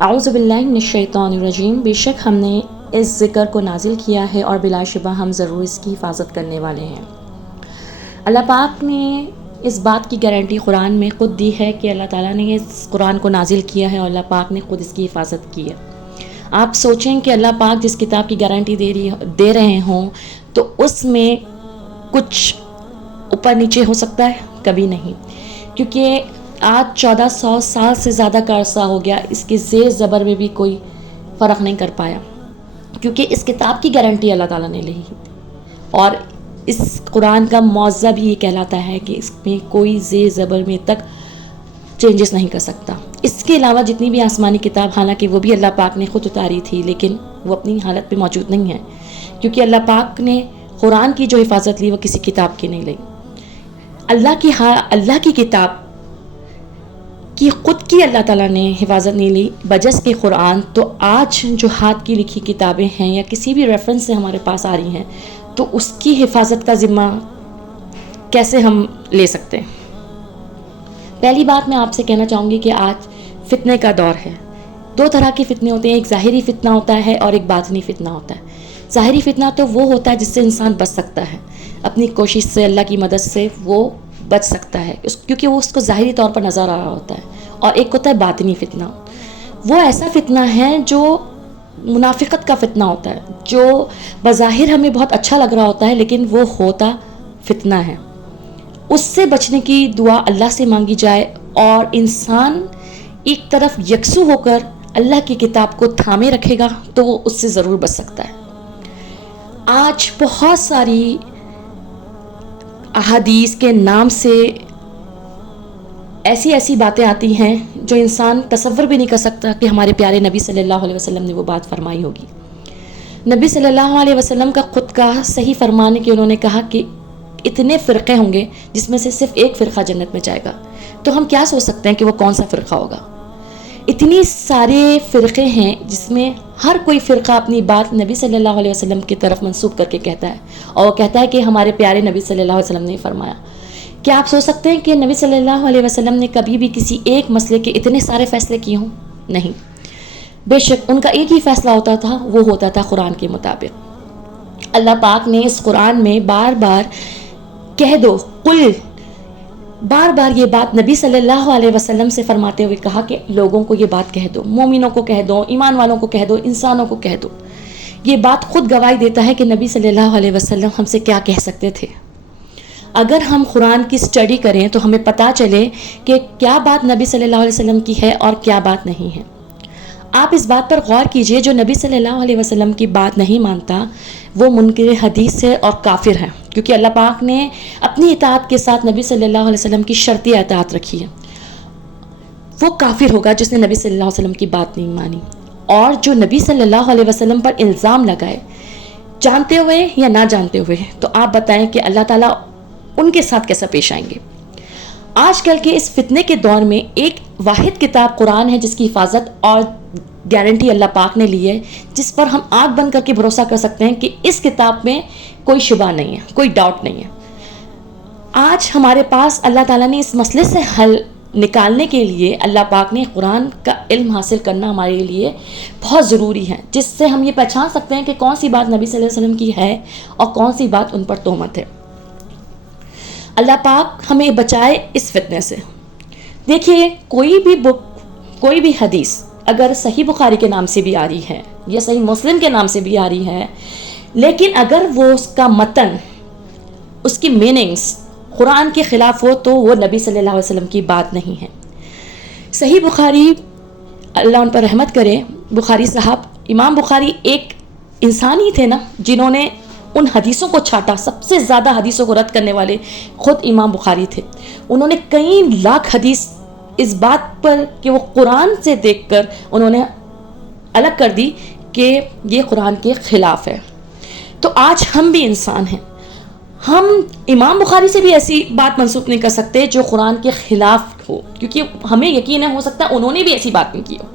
اعوذ باللہ من الشیطان الرجیم، بے شک ہم نے اس ذکر کو نازل کیا ہے اور بلا شبہ ہم ضرور اس کی حفاظت کرنے والے ہیں۔ اللہ پاک نے اس بات کی گارنٹی قرآن میں خود دی ہے کہ اللہ تعالیٰ نے اس قرآن کو نازل کیا ہے اور اللہ پاک نے خود اس کی حفاظت کی ہے۔ آپ سوچیں کہ اللہ پاک جس کتاب کی گارنٹی دے رہے ہوں تو اس میں کچھ اوپر نیچے ہو سکتا ہے؟ کبھی نہیں، کیونکہ آج 1400 سال سے زیادہ کا عرصہ ہو گیا، اس کے زیر زبر میں بھی کوئی فرق نہیں کر پایا، کیونکہ اس کتاب کی گارنٹی اللہ تعالیٰ نے لی اور اس قرآن کا معجزہ بھی یہ کہلاتا ہے کہ اس میں کوئی زیر زبر میں تک چینجز نہیں کر سکتا۔ اس کے علاوہ جتنی بھی آسمانی کتاب، حالانکہ وہ بھی اللہ پاک نے خود اتاری تھی، لیکن وہ اپنی حالت پہ موجود نہیں ہے، کیونکہ اللہ پاک نے قرآن کی جو حفاظت لی وہ کسی کتاب کی نہیں لی۔ اللہ کی کتاب کی خود کی اللہ تعالیٰ نے حفاظت نہیں لی بجز کے قرآن، تو آج جو ہاتھ کی لکھی کتابیں ہیں یا کسی بھی ریفرنس سے ہمارے پاس آ رہی ہیں تو اس کی حفاظت کا ذمہ کیسے ہم لے سکتے ہیں؟ پہلی بات میں آپ سے کہنا چاہوں گی کہ آج فتنے کا دور ہے۔ دو طرح کے فتنے ہوتے ہیں، ایک ظاہری فتنہ ہوتا ہے اور ایک باطنی فتنہ ہوتا ہے۔ ظاہری فتنہ تو وہ ہوتا ہے جس سے انسان بچ سکتا ہے، اپنی کوشش سے، اللہ کی مدد سے وہ بچ سکتا ہے، کیونکہ وہ اس کو ظاہری طور پر نظر آ رہا ہوتا ہے۔ اور ایک ہوتا ہے باطنی فتنہ، وہ ایسا فتنہ ہے جو منافقت کا فتنہ ہوتا ہے، جو بظاہر ہمیں بہت اچھا لگ رہا ہوتا ہے لیکن وہ ہوتا فتنہ ہے۔ اس سے بچنے کی دعا اللہ سے مانگی جائے اور انسان ایک طرف یکسو ہو کر اللہ کی کتاب کو تھامے رکھے گا تو وہ اس سے ضرور بچ سکتا ہے۔ آج بہت ساری احادیث کے نام سے ایسی باتیں آتی ہیں جو انسان تصور بھی نہیں کر سکتا کہ ہمارے پیارے نبی صلی اللہ علیہ وسلم نے وہ بات فرمائی ہوگی۔ نبی صلی اللہ علیہ وسلم کا خود کا صحیح فرمان ہے کہ انہوں نے کہا کہ اتنے فرقے ہوں گے جس میں سے صرف ایک فرقہ جنت میں جائے گا، تو ہم کیا سوچ سکتے ہیں کہ وہ کون سا فرقہ ہوگا؟ اتنی سارے فرقے ہیں جس میں ہر کوئی فرقہ اپنی بات نبی صلی اللہ علیہ وسلم کی طرف منسوب کر کے کہتا ہے، اور وہ کہتا ہے کہ ہمارے پیارے نبی صلی اللہ علیہ وسلم نے فرمایا۔ کیا آپ سوچ سکتے ہیں کہ نبی صلی اللہ علیہ وسلم نے کبھی بھی کسی ایک مسئلے کے اتنے سارے فیصلے کیے ہوں؟ نہیں، بے شک ان کا ایک ہی فیصلہ ہوتا تھا، وہ ہوتا تھا قرآن کے مطابق۔ اللہ پاک نے اس قرآن میں بار بار کہہ دو، قل، بار بار یہ بات نبی صلی اللہ علیہ وسلم سے فرماتے ہوئے کہا کہ لوگوں کو یہ بات کہہ دو، مومنوں کو کہہ دو، ایمان والوں کو کہہ دو، انسانوں کو کہہ دو۔ یہ بات خود گواہی دیتا ہے کہ نبی صلی اللہ علیہ وسلم ہم سے کیا کہہ سکتے تھے۔ اگر ہم قرآن کی اسٹڈی کریں تو ہمیں پتہ چلے کہ کیا بات نبی صلی اللہ علیہ وسلم کی ہے اور کیا بات نہیں ہے۔ آپ اس بات پر غور کیجئے، جو نبی صلی اللہ علیہ وسلم کی بات نہیں مانتا وہ منکر حدیث ہے اور کافر ہے، کیونکہ اللہ پاک نے اپنی اطاعت کے ساتھ نبی صلی اللہ علیہ وسلم کی شرطی اطاعت رکھی ہے۔ وہ کافر ہوگا جس نے نبی صلی اللہ علیہ وسلم کی بات نہیں مانی، اور جو نبی صلی اللہ علیہ وسلم پر الزام لگائے جانتے ہوئے یا نہ جانتے ہوئے، تو آپ بتائیں کہ اللہ تعالیٰ ان کے ساتھ کیسا پیش آئیں گے؟ آج کل کے اس فتنے کے دور میں ایک واحد کتاب قرآن ہے جس کی حفاظت اور گارنٹی اللہ پاک نے لی ہے، جس پر ہم آنکھ بند کر کے بھروسہ کر سکتے ہیں کہ اس کتاب میں کوئی شبہ نہیں ہے، کوئی ڈاؤٹ نہیں ہے۔ آج ہمارے پاس اللہ تعالیٰ نے اس مسئلے سے حل نکالنے کے لیے اللہ پاک نے قرآن کا علم حاصل کرنا ہمارے لیے بہت ضروری ہے، جس سے ہم یہ پہچان سکتے ہیں کہ کون سی بات نبی صلی اللہ علیہ وسلم کی ہے اور کون سی بات ان پر تہمت ہے۔ اللہ پاک ہمیں بچائے اس فتنے سے۔ دیکھیے، کوئی بھی بک، کوئی بھی حدیث اگر صحیح بخاری کے نام سے بھی آ رہی ہے یا صحیح مسلم کے نام سے بھی آ رہی ہے، لیکن اگر وہ اس کا متن، اس کی میننگز قرآن کے خلاف ہو تو وہ نبی صلی اللہ علیہ وسلم کی بات نہیں ہے۔ صحیح بخاری، اللہ ان پر رحمت کرے، بخاری صاحب، امام بخاری ایک انسان ہی تھے نا جنہوں نے ان حدیثوں کو چھاٹا۔ سب سے زیادہ حدیثوں کو رد کرنے والے خود امام بخاری تھے۔ انہوں نے کئی لاکھ حدیث اس بات پر کہ وہ قرآن سے دیکھ کر انہوں نے الگ کر دی کہ یہ قرآن کے خلاف ہے۔ تو آج ہم بھی انسان ہیں، ہم امام بخاری سے بھی ایسی بات منسوخ نہیں کر سکتے جو قرآن کے خلاف ہو، کیونکہ ہمیں یقین ہے ہو سکتا ہے انہوں نے بھی ایسی بات نہیں کی ہو۔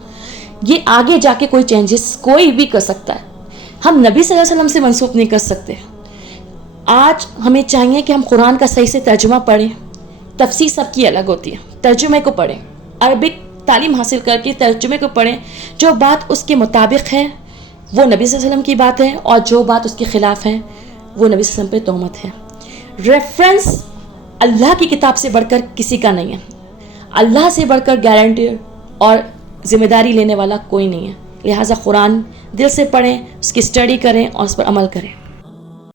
یہ آگے جا کے کوئی چینجز کوئی بھی کر سکتا ہے، ہم نبی صلی اللہ علیہ وسلم سے منسوخ نہیں کر سکتے۔ آج ہمیں چاہیے کہ ہم قرآن کا صحیح سے ترجمہ پڑھیں۔ تفسیر سب کی الگ ہوتی ہے، ترجمے کو پڑھیں، عربک تعلیم حاصل کر کے ترجمے کو پڑھیں. جو بات اس کے مطابق ہے وہ نبی صلی اللہ علیہ وسلم کی بات ہے، اور جو بات اس کے خلاف ہے وہ نبی صلی اللہ علیہ وسلم پہ تہمت ہے. ریفرنس اللہ کی کتاب سے بڑھ کر کسی کا نہیں ہے. اللہ سے بڑھ کر گارنٹی اور ذمہ داری لینے والا کوئی نہیں ہے. لہٰذا قرآن دل سے پڑھیں، اس کی اسٹڈی کریں اور اس پر عمل کریں.